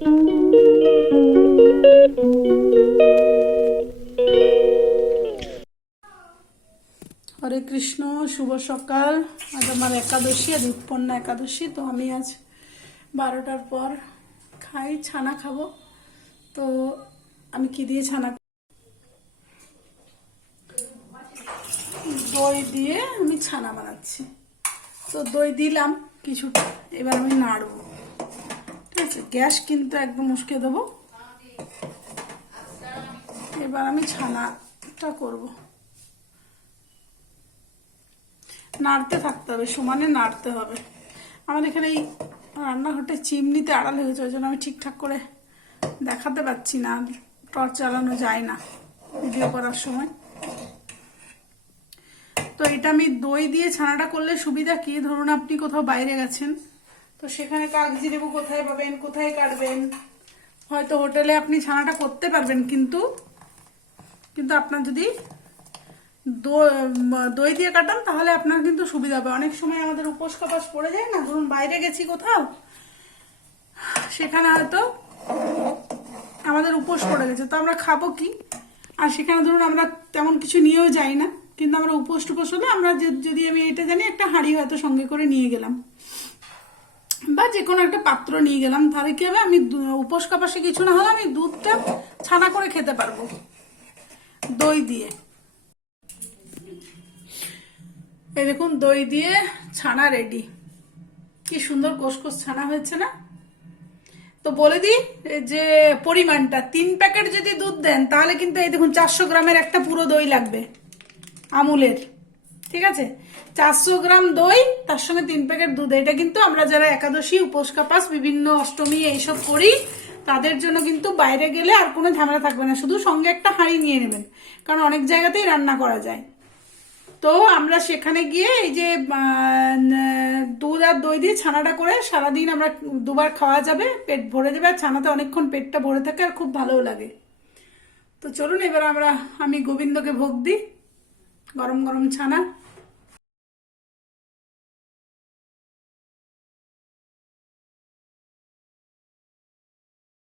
হরে কৃষ্ণ, শুভ সকাল। আজ আমার একাদশী, আজ উৎপন্না একাদশী। তো আমি আজ 12টার পর খাই, ছানা খাবো। তো আমি কি দিয়ে ছানা, দই দিয়ে আমি ছানা বানাচ্ছি। তো দই দিলাম কিছুটা, এবার আমি নাড়বো। ঠিক আছে, গ্যাস কিন্তু একদম উস্কে দেবো। এবার আমি ছানাটা করব। নাড়তে থাকতে হবে, সমানে নাড়তে হবে। আমার এখানে এই রান্নাঘরটা চিমনিতে আড়ালে হয়েছে, ওই জন্য আমি ঠিকঠাক করে দেখাতে পাচ্ছি না, টর্চ চালানো যায় না ভিডিও করার সময়। তো এটা আমি দই দিয়ে ছানাটা করলে সুবিধা কি, ধরুন আপনি কোথাও বাইরে গেছেন, তো সেখানে কাগজি লেবু কোথায় পাবেন, কোথায় কাটবেন। হয়তো হোটেলে আপনি ছানাটা করতে পারবেন, কিন্তু আপনার যদি দই দিয়ে কাটান তাহলে আপনার কিন্তু সুবিধা হবে। অনেক সময় আমাদের উপোস কাপাস পড়ে যায় না, ধরুন বাইরে গেছি কোথাও, সেখানে হয়তো আমাদের উপোস পড়ে গেছে, তো আমরা খাবো কি, আর সেখানে ধরুন আমরা তেমন কিছু নিয়েও যাই না, কিন্তু আমরা উপোস টুপোস হলে আমরা যদি আমি এটা জানি, একটা হাঁড়ি হয়তো সঙ্গে করে নিয়ে গেলাম, বা যে কোনো একটা পাত্র নিয়ে গেলাম, তাহলে কি হবে, আমি উপোস কাপাসে কিছু না হলে আমি দুধটা ছানা করে খেতে পারবো দই দিয়ে। এই দেখুন, দই দিয়ে ছানা রেডি। কি সুন্দর কোষকোষ ছানা হয়েছে না। তো বলে দিই যে পরিমাণটা, 3 প্যাকেট যদি দুধ দেন তাহলে কিন্তু এই দেখুন 400 গ্রামের একটা পুরো দই লাগবে আমুলের। ঠিক আছে, 400 গ্রাম দই, তার সঙ্গে 3 প্যাকেট দুধ। এটা কিন্তু আমরা যারা একাদশী, উপোস কাপাস, বিভিন্ন অষ্টমী এইসব করি, তাদের জন্য কিন্তু বাইরে গেলে আর কোনো ঝামেলা থাকবে না, শুধু সঙ্গে একটা হাঁড়ি নিয়ে নেবেন, কারণ অনেক জায়গাতেই রান্না করা যায়। তো আমরা সেখানে গিয়ে এই যে দুধ আর দই দিয়ে ছানাটা করে সারাদিন আমরা 2বার খাওয়া যাবে, পেট ভরে যাবে, আর ছানাতে অনেকক্ষণ পেটটা ভরে থাকে আর খুব ভালোও লাগে। তো চলুন এবার আমি গোবিন্দকে ভোগ দিই, গরম গরম ছানা।